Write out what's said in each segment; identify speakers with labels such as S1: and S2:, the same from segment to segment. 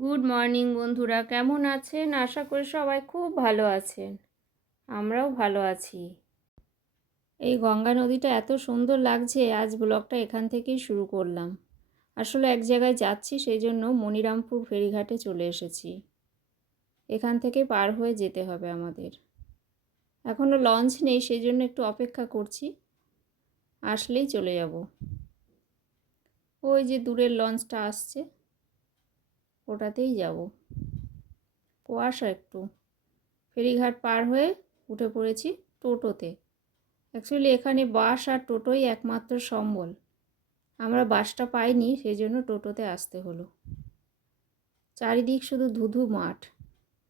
S1: Good morning বন্ধুরা। কেমন আছেন? আশা করি সবাই খুব ভালো আছেন। আমরাও ভালো আছি। এই গঙ্গা নদীটা এত সুন্দর লাগছে, আজ ব্লগটা এখান থেকেই শুরু করলাম। আসলে এক জায়গায় যাচ্ছি সেই জন্য মনিরামপুর ফেরিঘাটে চলে এসেছি। এখান থেকে পার হয়ে যেতে হবে আমাদের। এখনও লঞ্চ নেই সেই জন্য একটু অপেক্ষা করছি। আসলেই চলে যাব। ওই যে দূরের লঞ্চটা আসছে। ওটাতেই যাব। কুয়াশা একটু। ফেরিঘাট পার হয়ে উঠে পড়েছি টোটোতে। অ্যাকচুয়ালি এখানে বাস আর টোটোই একমাত্র সম্বল। আমরা বাসটা পাইনি সেই জন্য টোটোতে আসতে হলো। চারিদিক শুধু ধুধু মাঠ।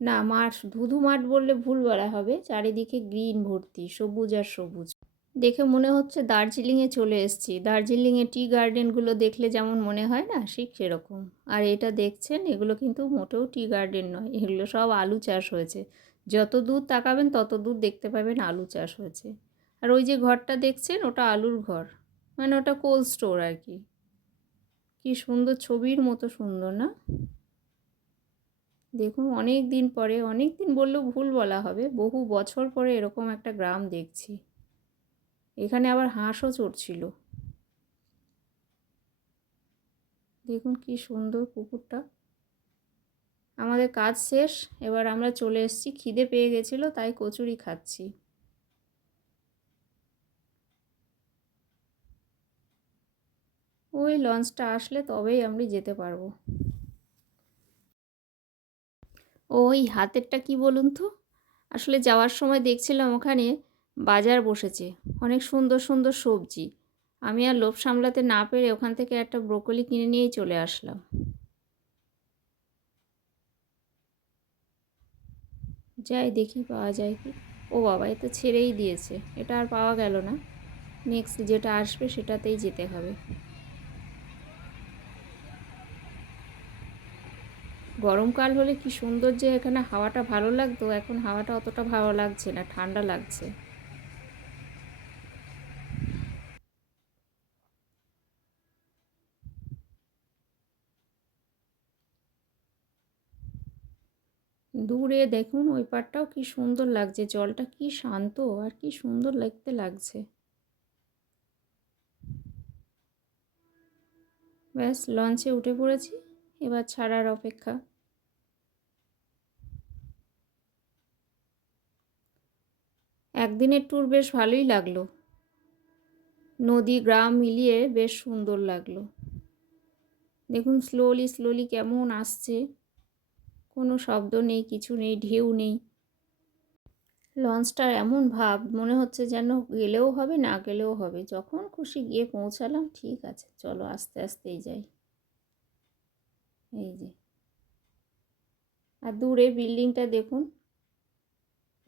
S1: না, মাঠ, ধুধু মাঠ বললে ভুল বলা হবে। চারিদিকে গ্রিন ভর্তি, সবুজ আর সবুজ। দেখে মনে হচ্ছে দার্জিলিংয়ে চলে এসেছি। দার্জিলিংয়ে টি গার্ডেনগুলো দেখলে যেমন মনে হয় না, ঠিক সেরকম। আর এটা দেখছেন, এগুলো কিন্তু মোটেও টি গার্ডেন নয়, এগুলো সব আলু চাষ হয়েছে। যত দূর তাকাবেন, তত দূর দেখতে পাবেন আলু চাষ হয়েছে। আর ওই যে ঘরটা দেখছেন, ওটা আলুর ঘর। মানে ওটা কোল্ড স্টোর আর কি। কি সুন্দর ছবির মতো সুন্দর, না? দেখুন, অনেক দিন পরে, অনেক দিন বললেও ভুল বলা হবে, বহু বছর পরে এরকম একটা গ্রাম দেখছি। এখানে আবার হাঁসও চড়ছিল। দেখুন কি সুন্দর পুকুরটা। আমাদের কাজ শেষ, এবার আমরা চলে এসেছি। খিদে পেয়ে গেছিল, তাই কচুরি খাচ্ছি। ওই লঞ্চটা আসলে তবেই আমরা যেতে পারব। ওই হাতেরটা কি বলুন তো? আসলে যাওয়ার সময় দেখছিলাম ওখানে বাজার বসেছে। অনেক সুন্দর সুন্দর সবজি। আমি আর লোভ সামলাতে না পেরে ওখান থেকে একটা ব্রোকলি কিনে নিয়েই চলে আসলাম। যাই দেখি পাওয়া যায় কি। ও বাবা, এ তো ছেড়েই দিয়েছে। এটা আর পাওয়া গেল না। নেক্সট যেটা আসবে সেটাতেই যেতে হবে। গরমকাল হলে কি সুন্দর যে এখানে হাওয়াটা ভালো লাগতো। এখন হাওয়াটা অতটা ভালো লাগছে না, ঠান্ডা লাগছে। দূরে দেখুন, ওই পারটাও কি সুন্দর লাগছে, জলটা কি শান্ত আর কি সুন্দর লাগতে লাগছে। ব্যাস লঞ্চে উঠে পড়েছি, এবার ছাড়ার অপেক্ষা। একদিনের ট্যুর বেশ ভালোই লাগল। নদী, গ্রাম মিলিয়ে বেশ সুন্দর লাগল। দেখুন স্লোলি স্লোলি কেমন আসছে। কোনো শব্দ নেই, কিছু নেই, ঢেউ নেই। লঞ্চটার এমন ভাব, মনে হচ্ছে যেন গেলেও হবে, না গেলেও হবে। যখন খুশি গিয়ে পৌঁছালাম, ঠিক আছে, চলো আস্তে আস্তেই যাই। এই যে। আর দূরে বিল্ডিংটা দেখুন।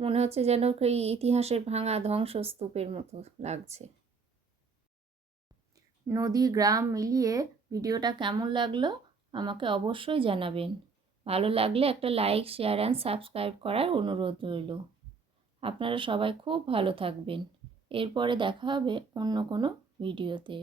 S1: মনে হচ্ছে যেন এই ইতিহাসের ভাঙা ধ্বংসস্তূপের মতো লাগছে। নদী, গ্রাম মিলিয়ে ভিডিওটা কেমন লাগল, আমাকে অবশ্যই জানাবেন। ভালো লাগলে একটা লাইক শেয়ার অ্যান্ড সাবস্ক্রাইব করার অনুরোধ রইল। আপনারা সবাই খুব ভালো থাকবেন। এরপরে দেখা হবে অন্য কোনো ভিডিওতে